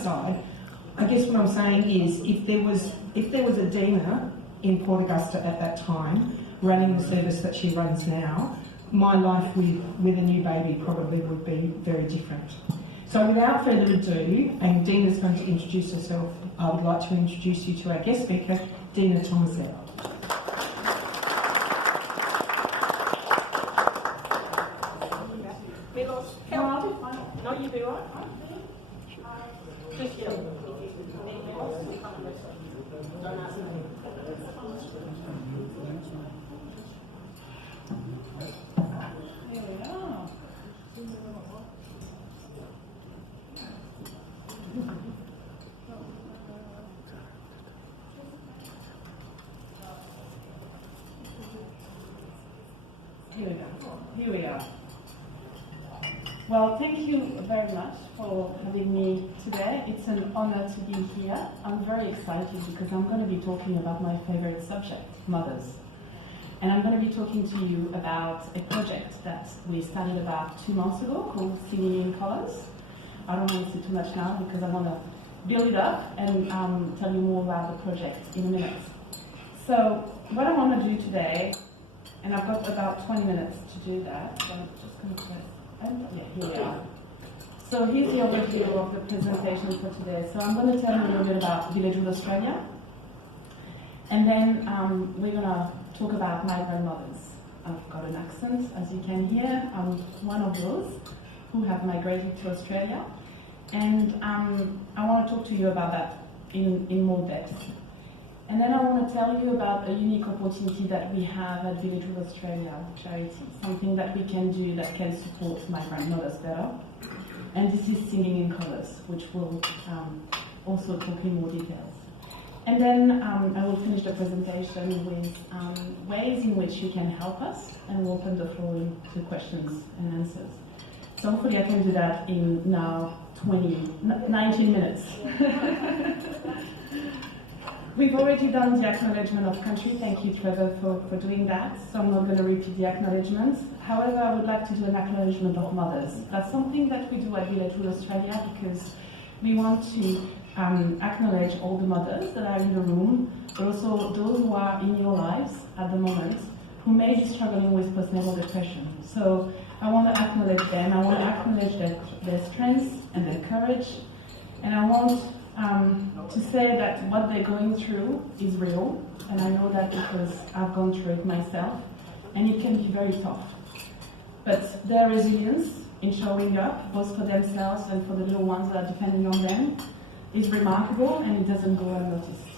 aside, I guess what I'm saying is if there was a Dinah in Port Augusta at that time running the service that she runs now, my life with a new baby probably would be very different. So without further ado, and Dinah's going to introduce herself, I would like to introduce you to our guest speaker, Dinah Thomasset. No, you do right. Just yell. Don't ask me. Here we are. Here we are. Well, thank you very much for having me today. It's an honor to be here. I'm very excited because I'm going to be talking about my favorite subject, mothers. And I'm going to be talking to you about a project that we started about 2 months ago called Singing in Colours. I don't want to say too much now because I want to build it up and tell you more about the project in a minute. So what I want to do today, and I've got about 20 minutes to do that, so I'm just going to press. Yeah, here we are. So here's the overview of the presentation for today. So I'm going to tell you a little bit about Villagehood Australia, and then we're going to talk about migrant mothers. I've got an accent, as you can hear. I'm one of those who have migrated to Australia, and I want to talk to you about that in more depth. And then I want to tell you about a unique opportunity that we have at Villagehood Australia charity, something that we can do that can support migrant mothers better. And this is Singing in Colours, which will also talk in more details. And then I will finish the presentation with ways in which you can help us, and we'll open the floor to questions and answers. So hopefully I can do that in now 19 minutes. We've already done the acknowledgement of country. Thank you, Trevor, for doing that. So I'm not going to repeat the acknowledgements. However, I would like to do an acknowledgement of mothers. That's something that we do at Villagehood Australia because we want to acknowledge all the mothers that are in the room, but also those who are in your lives at the moment who may be struggling with postnatal depression. So I want to acknowledge them. I want to acknowledge their strengths and their courage. And I want to say that what they're going through is real, and I know that because I've gone through it myself, and it can be very tough. But their resilience in showing up, both for themselves and for the little ones that are depending on them, is remarkable, and it doesn't go unnoticed.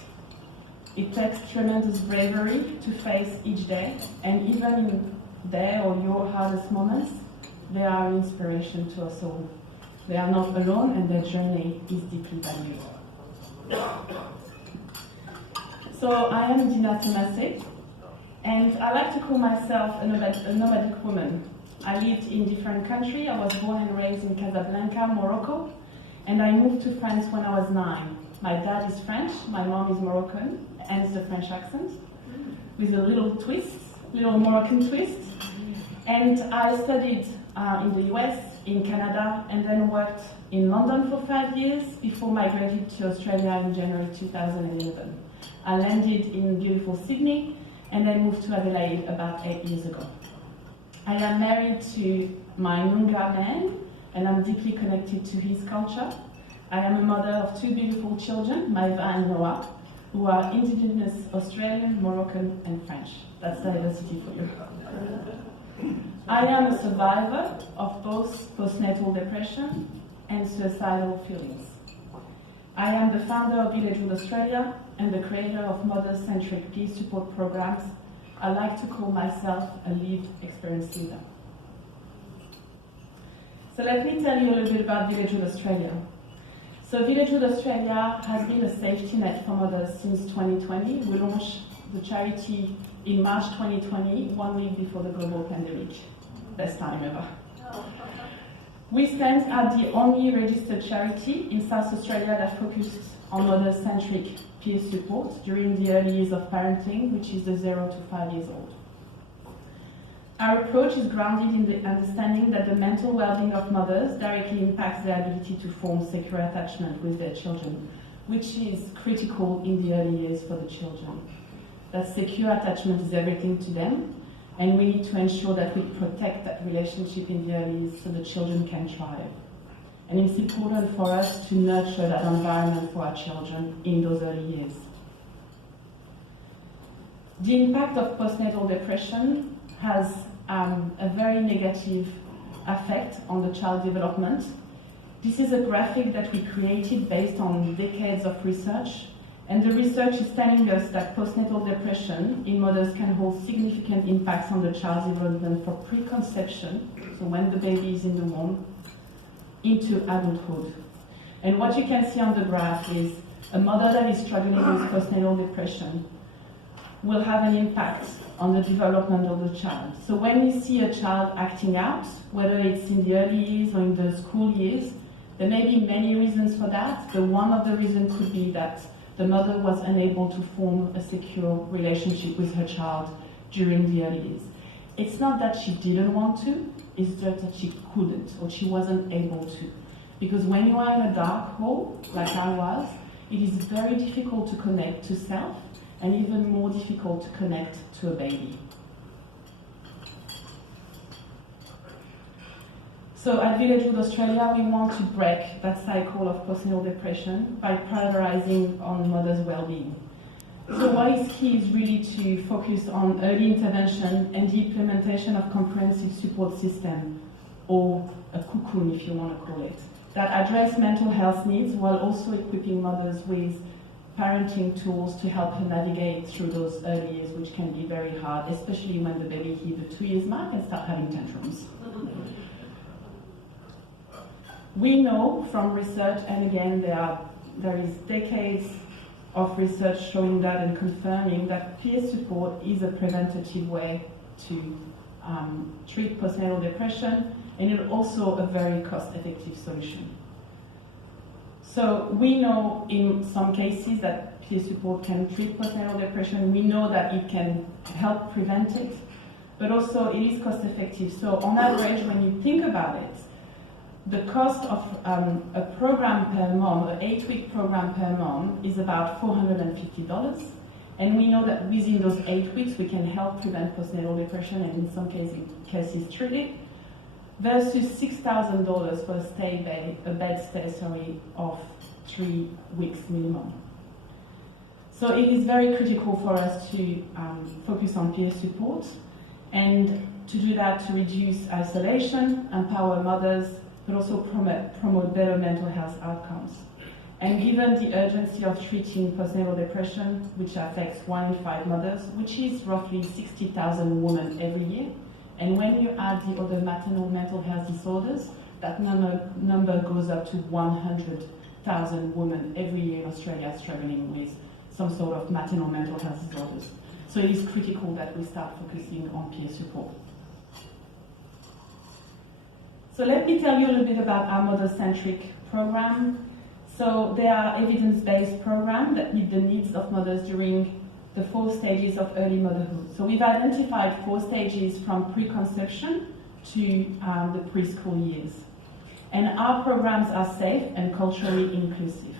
It takes tremendous bravery to face each day, and even in their or your hardest moments, they are an inspiration to us all. They are not alone, and their journey is deeply valued. So I am Dinah Thomasset, and I like to call myself a nomadic woman. I lived in different countries. I was born and raised in Casablanca, Morocco, and I moved to France when I was 9. My dad is French, my mom is Moroccan, hence the French accent, with a little twist, little Moroccan twist. And I studied in the US, in Canada, and then worked in London for 5 years before migrating to Australia in January 2011. I landed in beautiful Sydney and then moved to Adelaide about 8 years ago. I am married to my Noongar man, and I'm deeply connected to his culture. I am a mother of 2 beautiful children, Maiva and Noah, who are Indigenous Australian, Moroccan, and French. That's diversity for you. I am a survivor of both postnatal depression and suicidal feelings. I am the founder of Villagehood Australia and the creator of mother-centric peer support programs. I like to call myself a lived experience leader. So let me tell you a little bit about Villagehood Australia. So Villagehood Australia has been a safety net for mothers since 2020. We launched the charity in March 2020, 1 week before the global pandemic. Best time ever. We stand as the only registered charity in South Australia that focused on mother-centric peer support during the early years of parenting, which is the 0 to 5 years old. Our approach is grounded in the understanding that the mental well-being of mothers directly impacts their ability to form secure attachment with their children, which is critical in the early years for the children. That secure attachment is everything to them, and we need to ensure that we protect that relationship in the early years so the children can thrive. And it's important for us to nurture that environment for our children in those early years. The impact of postnatal depression has a very negative effect on the child development. This is a graphic that we created based on decades of research, and the research is telling us that postnatal depression in mothers can hold significant impacts on the child's development from preconception, so when the baby is in the womb, into adulthood. And what you can see on the graph is a mother that is struggling with postnatal depression will have an impact on the development of the child. So when you see a child acting out, whether it's in the early years or in the school years, there may be many reasons for that, but one of the reasons could be that the mother was unable to form a secure relationship with her child during the early years. It's not that she didn't want to, it's just that she couldn't or she wasn't able to. Because when you are in a dark hole, like I was, it is very difficult to connect to self and even more difficult to connect to a baby. So at Villagehood Australia, we want to break that cycle of postnatal depression by prioritizing on mothers' well-being. So what is key is really to focus on early intervention and the implementation of comprehensive support system, or a cocoon if you want to call it, that address mental health needs while also equipping mothers with parenting tools to help her navigate through those early years, which can be very hard, especially when the baby hits the 2 years mark and start having tantrums. We know from research, and again there is decades of research showing that and confirming that peer support is a preventative way to treat postnatal depression, and it's also a very cost-effective solution. So we know in some cases that peer support can treat postnatal depression. We know that it can help prevent it, but also it is cost-effective. So on average, when you think about it, the cost of a program per mom, an 8-week program per mom, is about $450. And we know that within those 8 weeks, we can help prevent postnatal depression and in some cases treat it, versus $6,000 for a bed stay of 3 weeks minimum. So it is very critical for us to focus on peer support, and to do that to reduce isolation, empower mothers, but also promote better mental health outcomes. And given the urgency of treating postnatal depression, which affects 1 in 5 mothers, which is roughly 60,000 women every year, and when you add the other maternal mental health disorders, that number goes up to 100,000 women every year in Australia struggling with some sort of maternal mental health disorders. So it is critical that we start focusing on peer support. So let me tell you a little bit about our mother-centric program. So they are evidence-based programs that meet the needs of mothers during the 4 stages of early motherhood. So we've identified 4 stages from preconception to the preschool years. And our programs are safe and culturally inclusive.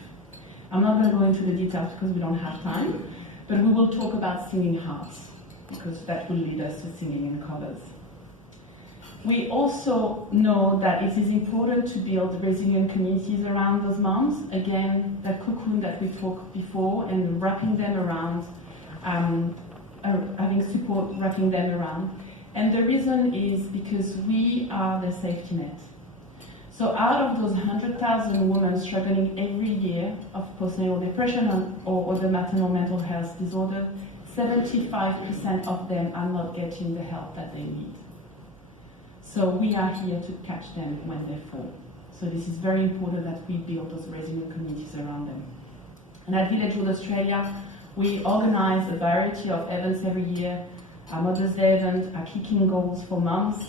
I'm not going to go into the details because we don't have time, but we will talk about singing hearts, because that will lead us to singing in covers. We also know that it is important to build resilient communities around those moms. Again, the cocoon that we talked before, and wrapping them around, having support wrapping them around. And the reason is because we are the safety net. So out of those 100,000 women struggling every year of postnatal depression or other maternal mental health disorder, 75% of them are not getting the help that they need. So we are here to catch them when they fall. So this is very important that we build those resilient communities around them. And at Villagehood Australia, we organize a variety of events every year. Our Mother's Day event, our Kicking Goals for Moms,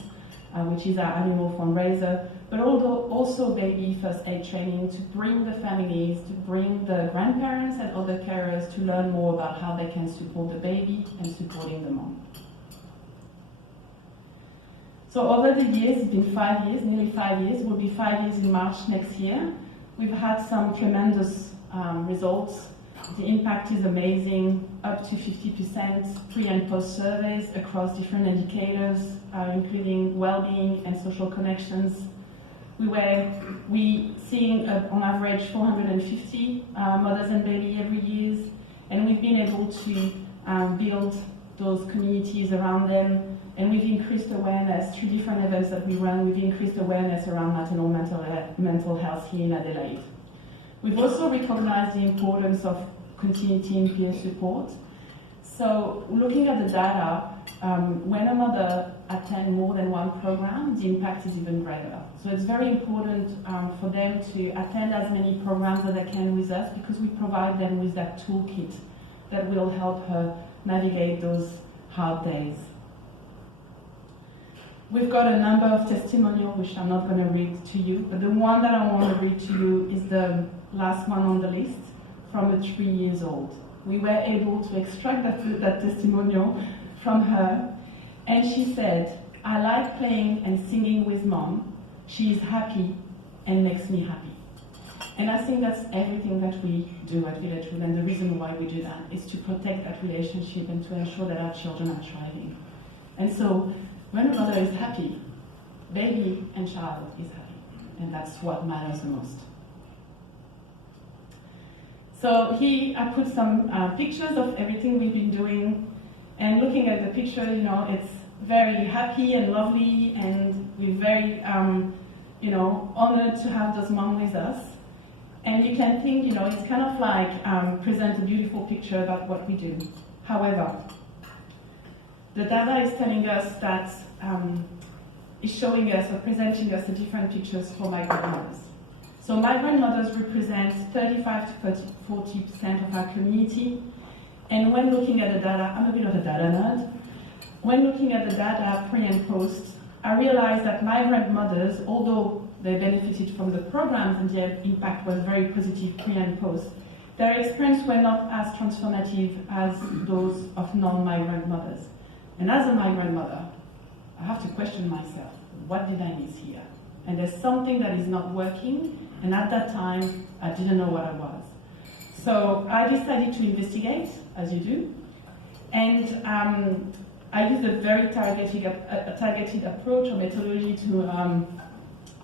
which is our animal fundraiser, but also baby first aid training to bring the families, to bring the grandparents and other carers to learn more about how they can support the baby and supporting the mom. So over the years, it's been 5 years, nearly 5 years, it will be 5 years in March next year. We've had some tremendous results. The impact is amazing, up to 50% pre and post surveys across different indicators, including well-being and social connections. We seeing on average 450 mothers and baby every year, and we've been able to build those communities around them, and we've increased awareness through different events that we run. We've increased awareness around maternal mental health here in Adelaide. We've also recognized the importance of continuity and peer support. So looking at the data, when a mother attends more than one program, the impact is even greater. So it's very important for them to attend as many programs as they can with us, because we provide them with that toolkit that will help her navigate those hard days. We've got a number of testimonials, which I'm not going to read to you, but the one that I want to read to you is the last one on the list, from a 3 years old. We were able to extract that testimonial from her, and she said, "I like playing and singing with mom. She is happy and makes me happy." And I think that's everything that we do at Villagehood, and the reason why we do that is to protect that relationship and to ensure that our children are thriving. And so, when a mother is happy, baby and child is happy, and that's what matters the most. So here I put some pictures of everything we've been doing, and looking at the picture, you know, it's very happy and lovely, and we're very, honored to have those moms with us. And you can think, you know, it's kind of like present a beautiful picture about what we do. However, the data is telling us that, is showing us or presenting us the different pictures for migrant mothers. So migrant mothers represent 35 to 40% of our community. And when looking at the data, I'm a bit of a data nerd. When looking at the data pre and post, I realized that migrant mothers, although they benefited from the programs and their impact was very positive pre and post, their experience were not as transformative as those of non-migrant mothers. And as a migrant mother, I have to question myself, what did I miss here? And there's something that is not working, and at that time, I didn't know what I was. So I decided to investigate, as you do, and I used a very targeted approach or methodology to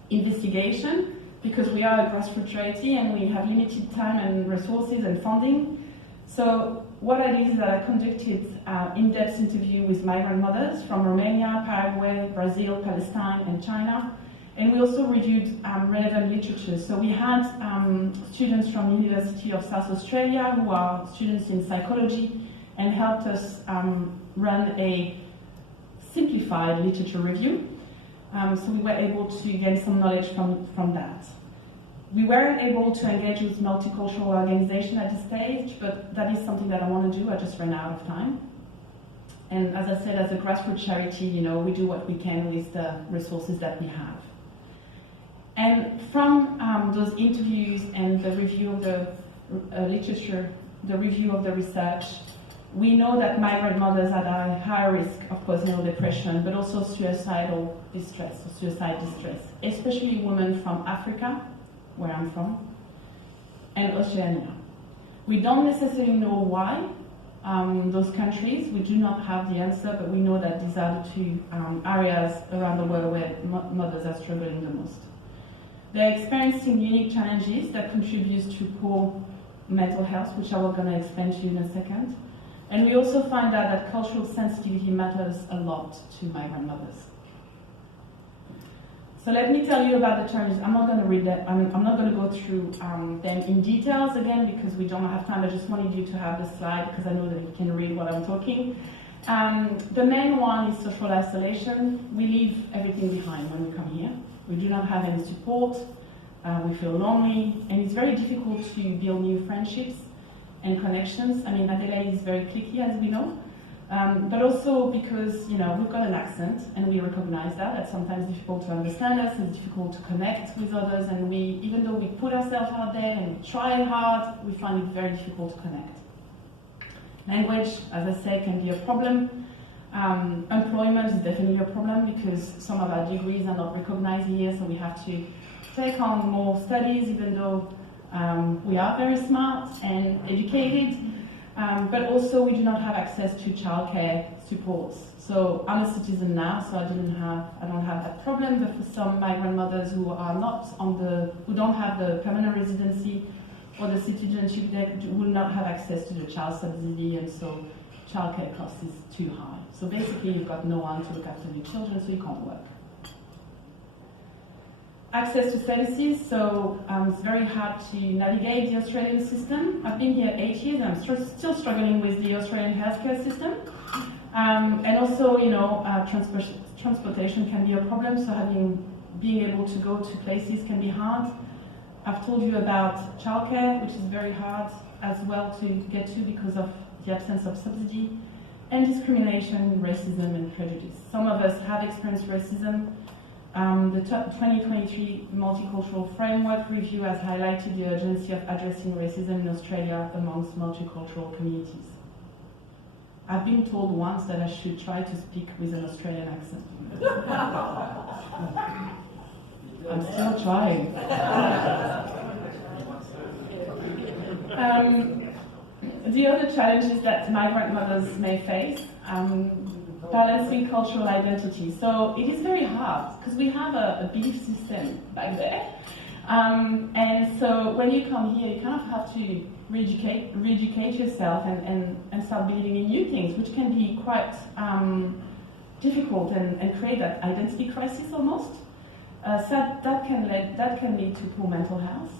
investigation, because we are a grassroots charity and we have limited time and resources and funding. So what I did is that I conducted in-depth interview with migrant mothers from Romania, Paraguay, Brazil, Palestine, and China. And we also reviewed relevant literature. So we had students from University of South Australia who are students in psychology and helped us run a simplified literature review. So we were able to gain some knowledge from that. We weren't able to engage with multicultural organization at this stage, but that is something that I want to do. I just ran out of time. And as I said, as a grassroots charity, you know, we do what we can with the resources that we have. And from those interviews and the review of the literature, the review of the research, we know that migrant mothers are at a higher risk of postnatal depression, but also suicidal distress, or suicide distress, especially women from Africa, where I'm from, and Oceania. We don't necessarily know why those countries. We do not have the answer, but we know that these are the two areas around the world where mothers are struggling the most. They're experiencing unique challenges that contribute to poor mental health, which I will going to explain to you in a second. And we also find out that cultural sensitivity matters a lot to migrant mothers. So let me tell you about the challenges. I'm not going to read that. I'm not going to go through them in details again, because we don't have time. I just wanted you to have the slide because I know that you can read what I'm talking. The main one is social isolation. We leave everything behind when we come here. We do not have any support. We feel lonely, and it's very difficult to build new friendships and connections. I mean, Adelaide is very cliquey, as we know. But also because, you know, we've got an accent, and we recognize that. It's sometimes difficult to understand us, and difficult to connect with others, and we, even though we put ourselves out there and we try hard, we find it very difficult to connect. Language, as I said, can be a problem. Employment is definitely a problem because some of our degrees are not recognized here, so we have to take on more studies, even though we are very smart and educated, but also we do not have access to childcare supports. So I'm a citizen now, so I don't have that problem. But for some migrant mothers who are not who don't have the permanent residency or the citizenship, they will not have access to the child subsidy, and so childcare cost is too high. So basically, you've got no one to look after your children, so you can't work. Access to services, so it's very hard to navigate the Australian system. I've been here 8 years, and I'm still struggling with the Australian healthcare system. And also, transportation can be a problem, so being able to go to places can be hard. I've told you about childcare, which is very hard as well to get to because of the absence of subsidy, and discrimination, racism, and prejudice. Some of us have experienced racism. The 2023 Multicultural Framework Review has highlighted the urgency of addressing racism in Australia amongst multicultural communities. I've been told once that I should try to speak with an Australian accent. I'm still trying. The other challenges that migrant mothers may face, balancing cultural identity. So it is very hard because we have a belief system back there. And so when you come here, you kind of have to re-educate yourself and start believing in new things, which can be quite difficult and create that identity crisis almost. So that can lead to poor mental health.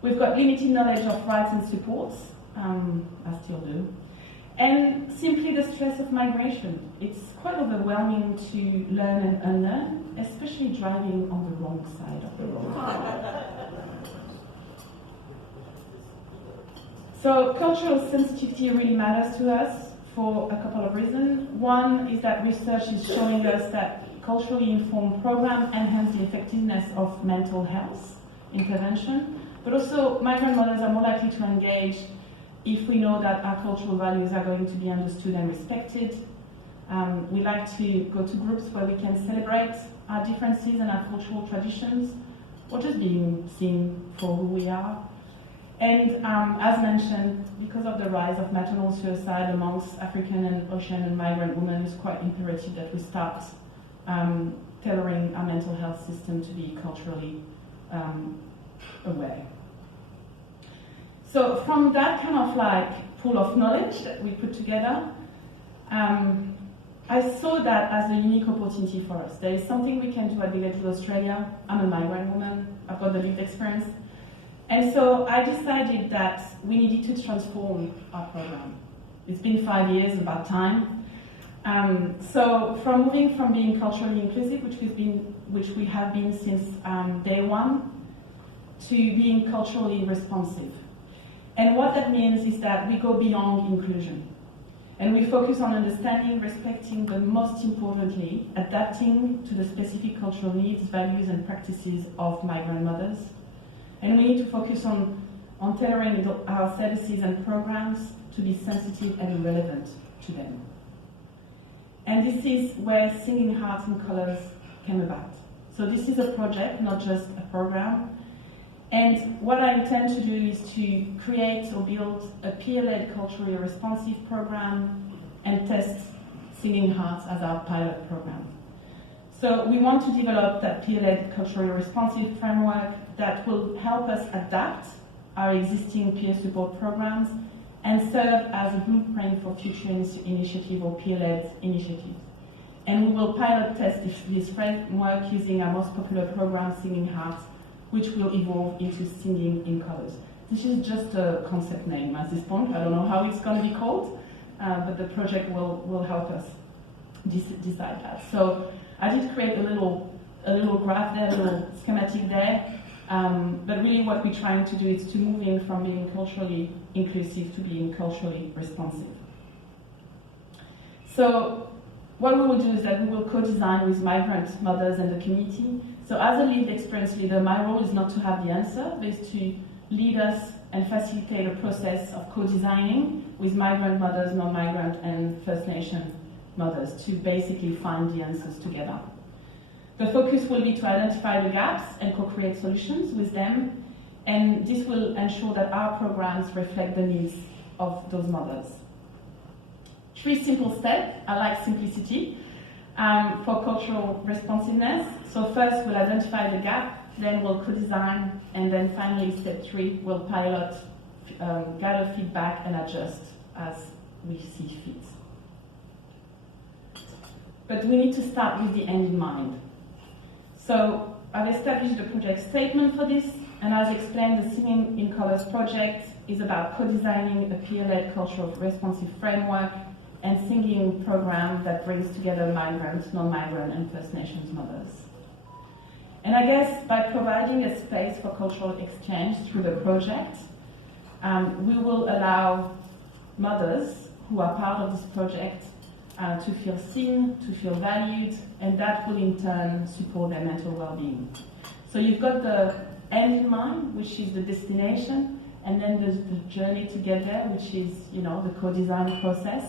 We've got limited knowledge of rights and supports. I still do. And simply the stress of migration. It's quite overwhelming to learn and unlearn, especially driving on the wrong side of the road. So cultural sensitivity really matters to us for a couple of reasons. One is that research is showing us that culturally informed programs enhance the effectiveness of mental health intervention, but also migrant mothers are more likely to engage if we know that our cultural values are going to be understood and respected. We like to go to groups where we can celebrate our differences and our cultural traditions, or just being seen for who we are. And as mentioned, because of the rise of maternal suicide amongst African and Oceanian migrant women, it's quite imperative that we start tailoring our mental health system to be culturally aware. So from that kind of like pool of knowledge that we put together, I saw that as a unique opportunity for us. There is something we can do at Villagehood Australia. I'm a migrant woman, I've got the lived experience. And so I decided that we needed to transform our program. It's been 5 years, about time. So from moving from being culturally inclusive, which we have been since day one, to being culturally responsive. And what that means is that we go beyond inclusion. And we focus on understanding, respecting, but most importantly, adapting to the specific cultural needs, values, and practices of migrant mothers. And we need to focus on tailoring our services and programs to be sensitive and relevant to them. And this is where Singing Hearts and Colours came about. So this is a project, not just a program. And what I intend to do is to create or build a peer-led culturally responsive program and test Singing Hearts as our pilot program. So we want to develop that peer-led culturally responsive framework that will help us adapt our existing peer support programs and serve as a blueprint for future initiative or peer-led initiatives. And we will pilot test this framework using our most popular program, Singing Hearts, which will evolve into Singing in Colours. This is just a concept name at this point. I don't know how it's going to be called, but the project will help us decide that. So I did create a little graph there, a little schematic there, but really what we're trying to do is to move in from being culturally inclusive to being culturally responsive. So what we will do is that we will co-design with migrant mothers and the community. So as a lived experience leader, my role is not to have the answer, but is to lead us and facilitate a process of co-designing with migrant mothers, non-migrant and First Nation mothers to basically find the answers together. The focus will be to identify the gaps and co-create solutions with them, and this will ensure that our programs reflect the needs of those mothers. 3 simple steps. I like simplicity for cultural responsiveness. So first we'll identify the gap, then we'll co-design, and then finally step 3, we'll pilot, gather feedback and adjust as we see fit. But we need to start with the end in mind. So I've established the project statement for this, and as explained, the Singing in Colours project is about co-designing a peer-led cultural responsive framework and singing program that brings together migrant, non-migrant and First Nations mothers. And I guess by providing a space for cultural exchange through the project, we will allow mothers who are part of this project to feel seen, to feel valued, and that will in turn support their mental well-being. So you've got the end in mind, which is the destination, and then there's the journey to get there, which is, the co-design process.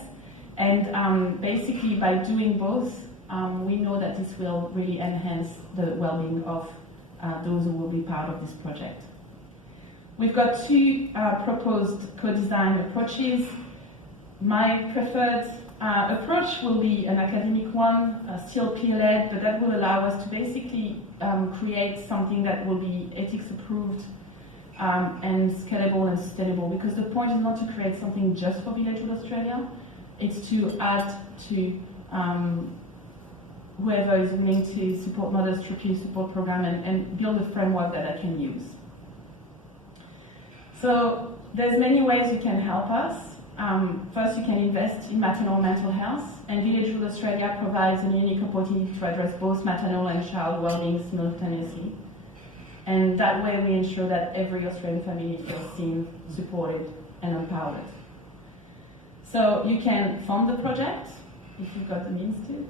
And basically by doing both, we know that this will really enhance the well-being of those who will be part of this project. We've got 2 proposed co-design approaches. My preferred approach will be an academic one, still peer-led, but that will allow us to basically create something that will be ethics approved and scalable and sustainable, because the point is not to create something just for Villagehood Australia, it's to add to whoever is willing to support mothers through peer support program and build a framework that I can use. So there's many ways you can help us. First, you can invest in maternal mental health, and Villagehood Australia provides a unique opportunity to address both maternal and child well-being simultaneously. And that way we ensure that every Australian family feels seen, supported and empowered. So you can fund the project, if you've got the means to,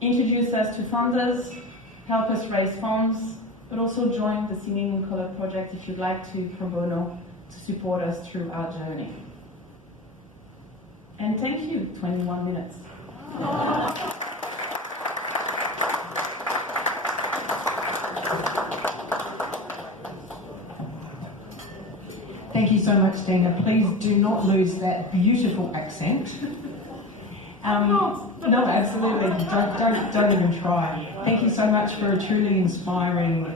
introduce us to funders, help us raise funds, but also join the Singing in Colour project if you'd like to pro bono to support us through our journey. And thank you, 21 minutes. Thank you so much, Dinah. Please do not lose that beautiful accent. No, absolutely. Don't even try. Thank you so much for a truly inspiring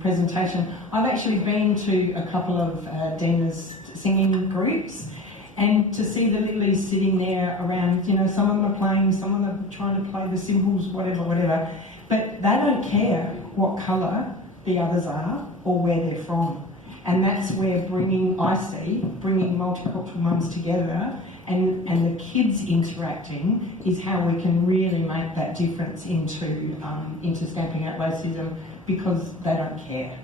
presentation. I've actually been to a couple of Dinah's singing groups, and to see the lilies sitting there around, some of them are playing, some of them are trying to play the cymbals, whatever, but they don't care what colour the others are or where they're from. And that's where bringing multicultural mums together and the kids interacting is how we can really make that difference into stamping out racism, because they don't care.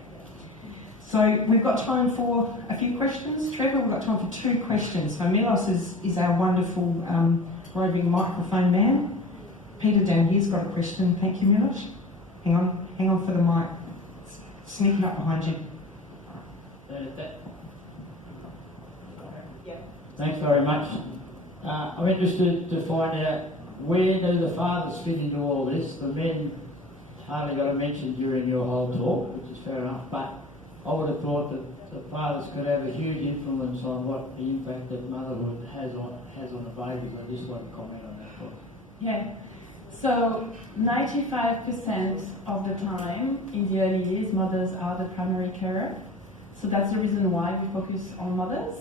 So we've got time for a few questions. Trevor, we've got time for 2 questions. So Milos is our wonderful roving microphone man. Peter down here's got a question. Thank you, Milos. Hang on for the mic. Sneaking up behind you. Thanks very much. I'm interested to find out, where do the fathers fit into all this? The men hardly got a mention during your whole talk, which is fair enough, but I would have thought that the fathers could have a huge influence on what the impact that motherhood has on the babies. I just want to comment on that point. Yeah. So 95% of the time in the early years, mothers are the primary carer. So that's the reason why we focus on mothers.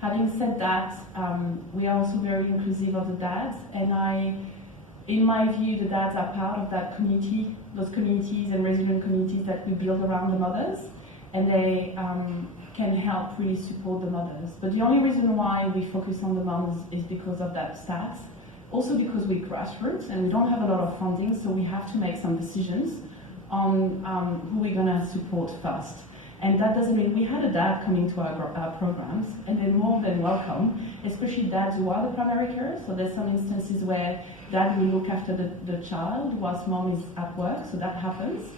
Having said that, we are also very inclusive of the dads, and in my view, the dads are part of that community, those communities and resilient communities that we build around the mothers, and they can help really support the mothers. But the only reason why we focus on the moms is because of that stats. Also because we're grassroots and we don't have a lot of funding, so we have to make some decisions on who we're going to support first. And that doesn't mean we had a dad coming to our programs, and they're more than welcome, especially dads who are the primary carers. So there's some instances where dad will look after the child whilst mom is at work, so that happens.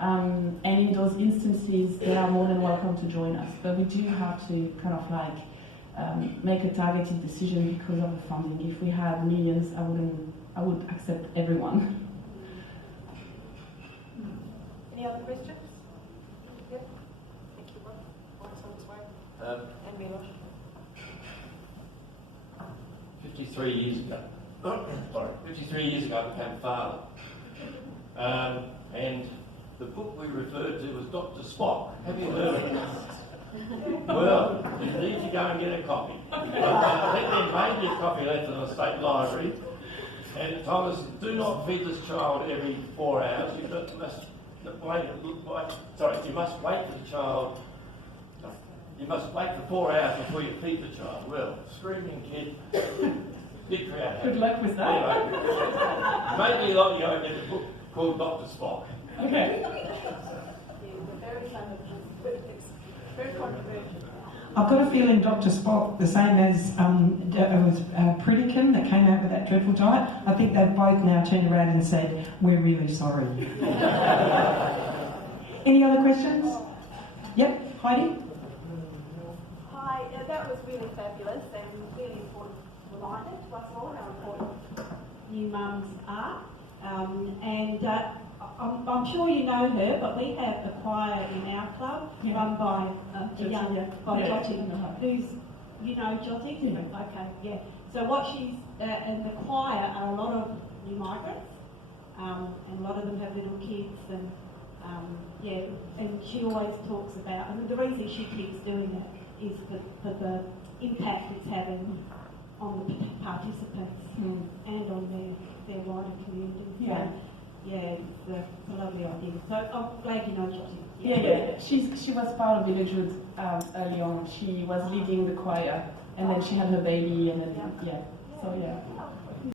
And in those instances, they are more than welcome to join us. But we do have to kind of make a targeted decision because of the funding. If we had millions, I I would accept everyone. Any other questions? Yep. Thank you, Rob. Mike's on his way. And Milos. 53 years ago, sorry, 53 years ago I became father. And the book we referred to was Dr. Spock. Have you heard of it? Well, you need to go and get a copy. I think there may be a copy left in the State Library. And it told us, do not feed this child every 4 hours. You must wait for the child. You must wait for 4 hours before you feed the child. Well, screaming kid, did create habit. Good luck with that. Anyway, maybe like you go and get a book called Dr. Spock. Okay. Very famous. It's very controversial. I've got a feeling Dr. Spock, the same as it was Pritikin that came out with that dreadful diet. I think they've both now turned around and said, we're really sorry. Any other questions? Yep, Heidi? Hi, that was really fabulous and really important reminder to us all how important new mums are. I'm sure you know her, but we have a choir in our club run by Jotty, who's, you know Jotty? Yeah. Okay, yeah. So what she's, and the choir are a lot of new migrants, and a lot of them have little kids, and and she always talks about, and the reason she keeps doing it is for the impact it's having on the participants and on their wider community. Yeah. So, yeah, it's a lovely idea. So I'm glad you know Jotty. Yeah. She was part of Villagehood early on. She was leading the choir, and then she had her baby, and then So yeah.